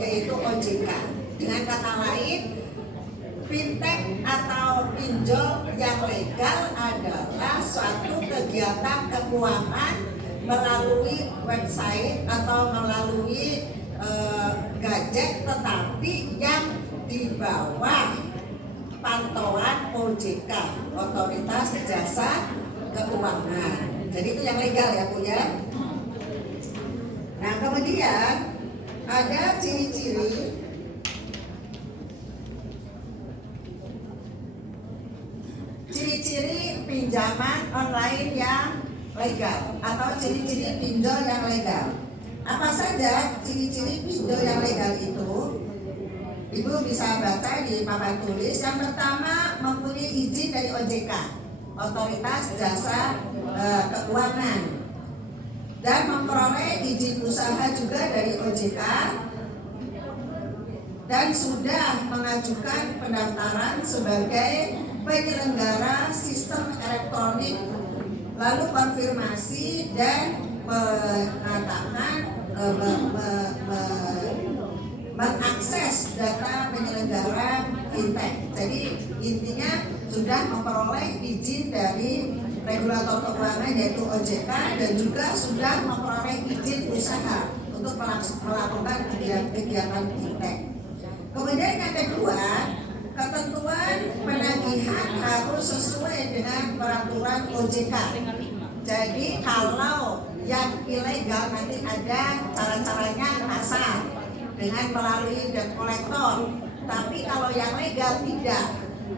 yaitu OJK. Dengan kata lain, fintech atau pinjol yang legal adalah suatu kegiatan keuangan melalui website atau melalui gadget, tetapi yang di bawah pantauan OJK, Otoritas Jasa Keuangan. Jadi itu yang legal ya Bu ya. Nah kemudian ada ciri-ciri pinjaman online yang legal atau ciri-ciri pinjol yang legal. Apa saja ciri-ciri pinjol yang legal itu? Ibu bisa baca di papan tulis. Yang pertama, mempunyai izin dari OJK, Otoritas Jasa Keuangan, dan memperoleh izin usaha juga dari OJK, dan sudah mengajukan pendaftaran sebagai penyelenggara sistem elektronik, lalu konfirmasi dan mengatakan mengakses data penyelenggara fintech. Jadi intinya sudah memperoleh izin dari regulator keuangan yaitu OJK, dan juga sudah memperoleh izin usaha untuk melakukan kegiatan fintech. Kemudian yang kedua, ketentuan penagihan harus sesuai dengan peraturan OJK. Jadi kalau yang ilegal nanti ada cara-caranya kasar dengan melalui debt collector. Tapi kalau yang legal tidak.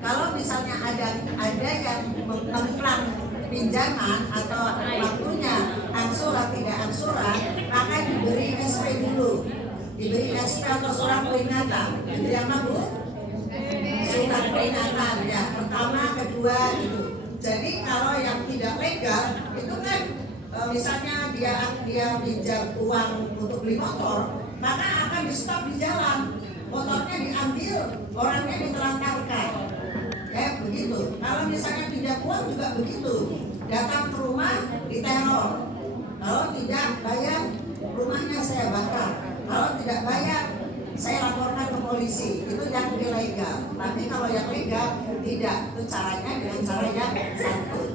Kalau misalnya ada yang mengklaim pinjaman atau waktunya angsuran tidak angsuran, maka diberi SP dulu. Diberi SP atau surat peringatan. Diberi apa Bu? Surat peringatan ya. Pertama, kedua gitu. Jadi kalau yang tidak legal itu kan misalnya dia pinjam uang untuk beli motor, maka akan di stop di jalan, motornya diambil, orangnya ditelantarkan, ya begitu. Kalau misalnya pinjam uang juga begitu, datang ke rumah diteror, kalau tidak bayar rumahnya saya bakar, kalau tidak bayar saya laporkan ke polisi. Itu yang ilegal. Tapi kalau yang legal tidak, itu caranya dengan cara yang santun.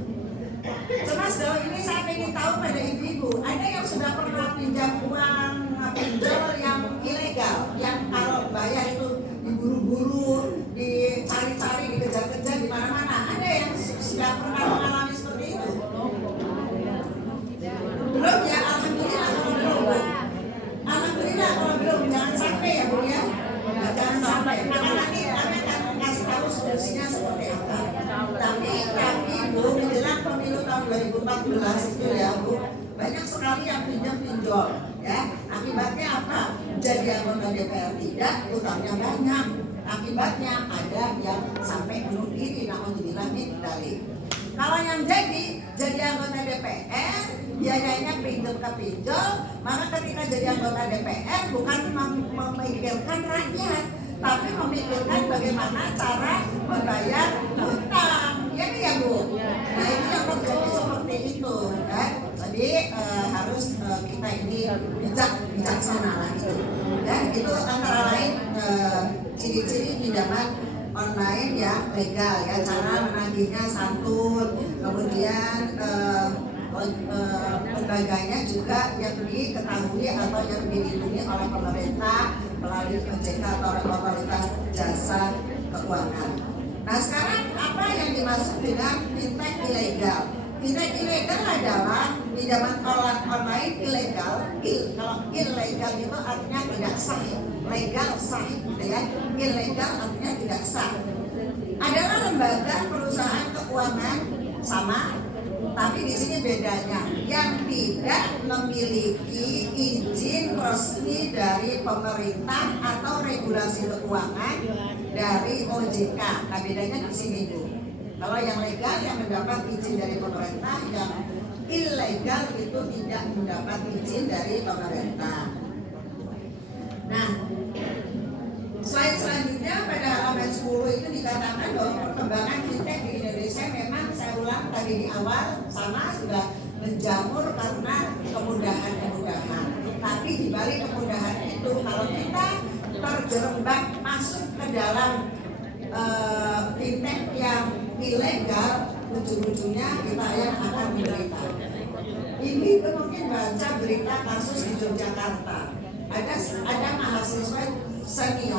Cuma sejauh ini saya ingin tahu pada ibu-ibu, ada yang sudah pernah pinjam uang pinjol yang ilegal, yang kalau bayar itu diburu-buru, dicari-cari, dikejar-kejar di mana-mana. Ada yang sudah pernah mengalami seperti itu? Belum ya? Alhamdulillah kalau belum. Alhamdulillah kalau belum, jangan sampai ya Bu ya. Jangan sampai. Maka nanti kami akan kasih tahu solusinya seperti apa. Tapi Bu, menjelang pemilu tahun 2014 itu ya Bu, banyak sekali yang pinjol ya. Akibatnya apa? Jadi anggota DPR tidak, utangnya banyak. Akibatnya ada yang sampai bunuh diri, naudzubillah min dzalik. Kalau yang jadi anggota DPR, biayanya pinjol ke pinjol, maka ketika jadi anggota DPR bukan memikirkan rakyat, tapi memikirkan bagaimana cara membayar hutang. Ya ya Bu. Nah itu yang terjadi seperti itu kan. Jadi harus kita ini bijaksana lah gitu. Dan itu antara lain ciri-ciri pinjaman online yang legal ya, cara menagihnya santun, kemudian lembaganya juga yang diketahui atau yang dilindungi oleh pemerintah melalui OJK atau Otoritas Jasa Keuangan. Nah sekarang apa yang dimaksud dengan fintech ilegal? Fintech ilegal adalah pinjaman online ilegal. Kalau ilegal itu artinya tidak sah, legal sah, gitu ya. Ilegal artinya tidak sah. Adalah lembaga perusahaan keuangan sama, tapi di sini bedanya yang tidak memiliki izin resmi dari pemerintah atau regulasi keuangan dari OJK. Nah bedanya di sini Bu. Kalau yang legal yang mendapat izin dari pemerintah, yang ilegal itu tidak mendapat izin dari pemerintah. Nah, slide selanjutnya pada halaman 10 itu dikatakan bahwa perkembangan fintech di Indonesia memang saya ulang tadi di awal sama sudah menjamur karena kemudahan. Tapi di balik kemudahan itu kalau kita terjerembab masuk ke dalam fintech yang ilegal, ujung-ujungnya kita yang akan menderita. Ini mungkin baca berita kasus di Yogyakarta, ada mahasiswa senior